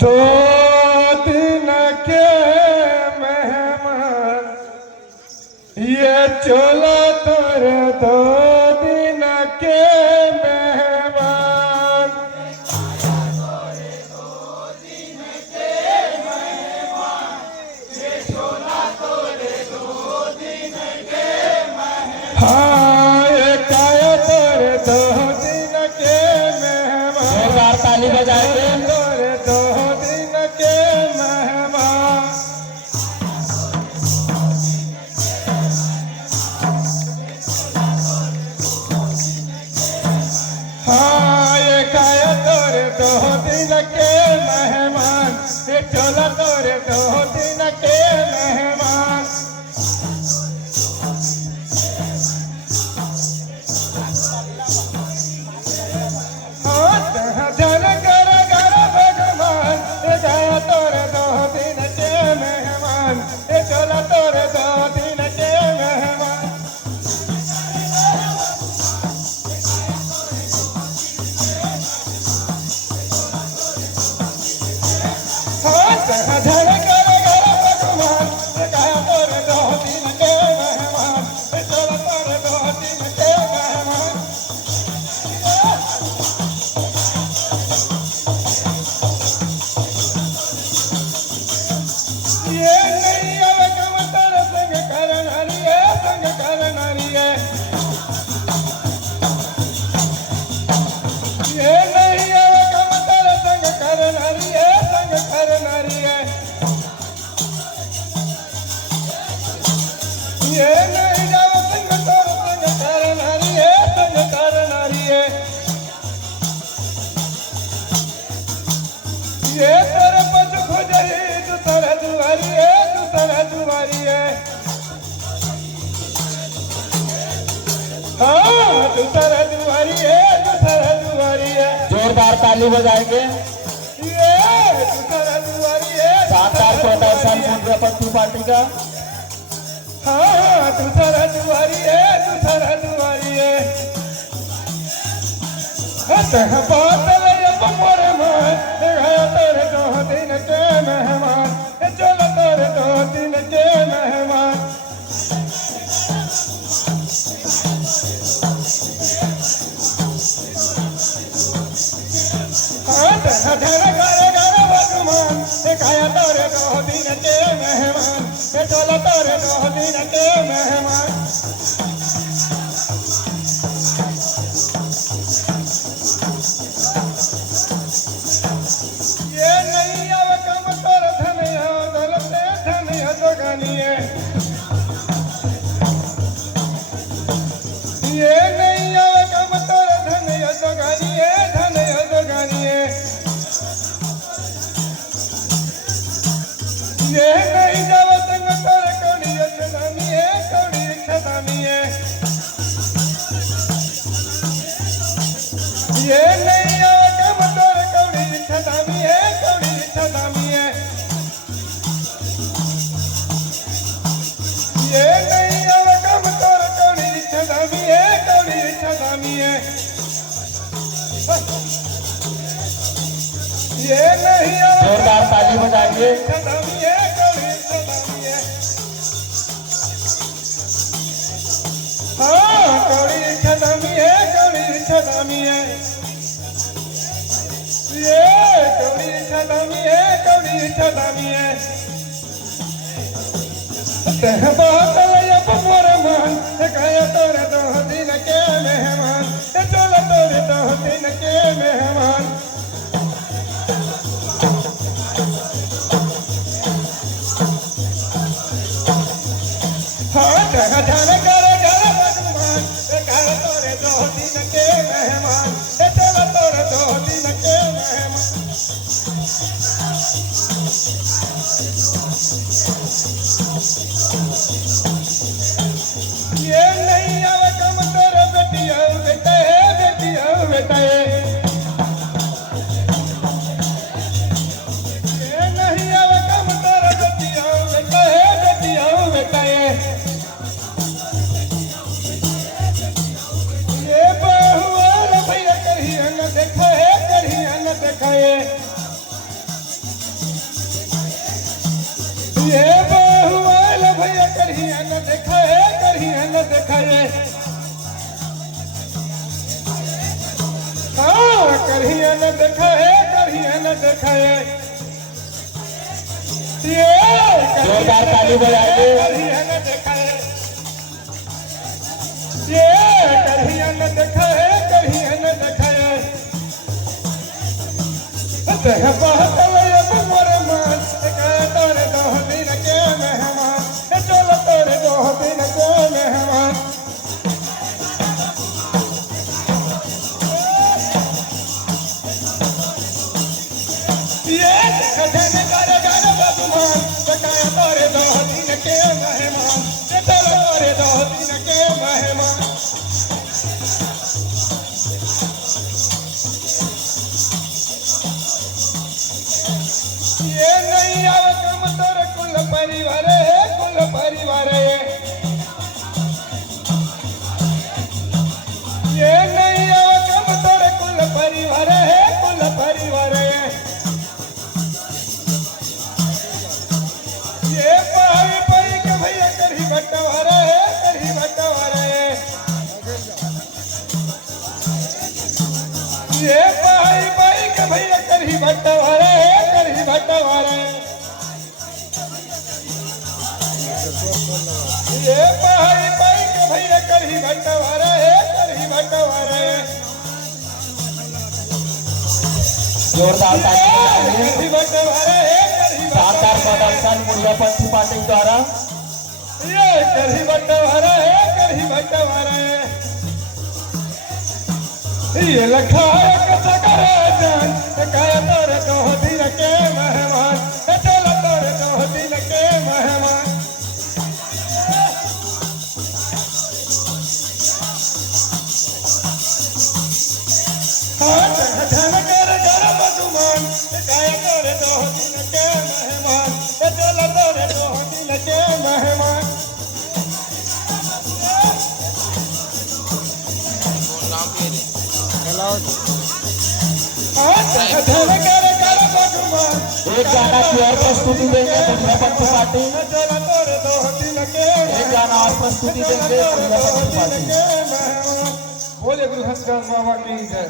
दो दिन के मेहमान ये चोला तोरे दो दिन के मेहमान हाँ ये काया तोरे दो दिन के मेहमान जोरदार ताली बजाएंगे। तोरे दो दिन के मेहमान हाँ ये काया तोरे दो दिन के मेहमान ये चोला तोरे दो दिन के मेहमान हाँ ध्यान कर घर भगवान ये काया तोरे दो दिन के मेहमान ये चोला तोरे दो दिन के मेहमान हाँ ध्यान कर घर भगवान ये काया तोरे दो दिन के मेहमान ये चोला तोरे दो दिन के मेहमान ये नहीं अब कम तर संग करनारी है संग करनारी है ये नहीं अब कम तर संग करनारी है संग करनारी है ये नहीं जब संग तर संग करनारी है संग करनारी है ये तेरे पछ खोजही तू तरह दुआरी है तू तरह दुआरी है हाँ तू तरह दुआरी है तू तरह दुआरी है जोरदार ताली बजाएंगे। ये तू तरह दुआरी है शानदार छोटा सन पत्तू पार्टी का हाँ तू तरह दुआरी है तू तरह दुआरी है तह बात ले अब मोरे मोह गया तेरे दो दिन के मेहमान चलो तेरे दो दिन के मेहमान हाँ तह धर घर घर भगवान गया तेरे दो दिन के मेहमान चलो तेरे दो दिन के मेहमान ये नहीं अब कम तर धनिया दलते धनिया जोगानिए ये नहीं अब कम तर धनिया जोगानिए धनिया जोगानिए ये नहीं जब संग तर कौड़ी छदानिए कौड़ी छदानिए ये नहीं अब कम तर कौड़ी छदानिए कौड़ी छदानिए ये नहीं अब कम तर कौड़ी छदानिए कौड़ी छदानिए ये नहीं अब जोरदार ताली बजाएंगे। छदानिए कौड़ी छदानिए हाँ कौड़ी छदानिए कौड़ी छदानिए ये कौड़ी छदानिए कौड़ी छदानिए तह बात ले अब मोरे मन गया तोरे दो दिन के मेहमान चलो तोरे दो दिन के मेहमान हाँ तह ध्यान कर घर भगवान गया तोरे दो दिन के मेहमान चलो तोरे दो दिन के मेहमान दिखाए करिया न दिखाए ये बहुआल भैया करिया न दिखाए हाँ करिया न दिखाए ये जोरदार ताली बजाएंगे। करिया न दिखाए ये करिया न दिखाए बहुत मोर मान तोरे 2 दिन के मेहमान चलो तोरे 2 दिन के मेहमान ये खजन कर बदमान तोरे 2 दिन के मेहमान चलो तोरे 2 दिन के मेहमान ये नहीं आवे कम तोर कुल परिवार है ये नहीं आवे कम तोर कुल परिवार है ये पाई के भैया करही बटवारा है ये पाई के भैया करही बटवारा है ये पाई के भैया करही बटवारा है जोरदार ताली बजाएंगे। करही बटवारा है शानदार प्रदर्शन मुनियापंथी पार्टी द्वारा। ये करही बटवारा है ये लखा कसा करे जान काया तोरे 2 दिन के मेहमान चलो तोरे 2 दिन के मेहमान हाँ धन कर बदुमान काया तोरे 2 दिन के मेहमान चलो तोरे 2 दिन के मेहमान एक गाना की और प्रस्तुति देंगे मुनियापंथी पार्टी। एक गाना और प्रस्तुति देंगे मुनियापंथी पार्टी। बोले गुरु हंसराज बाबा की जय।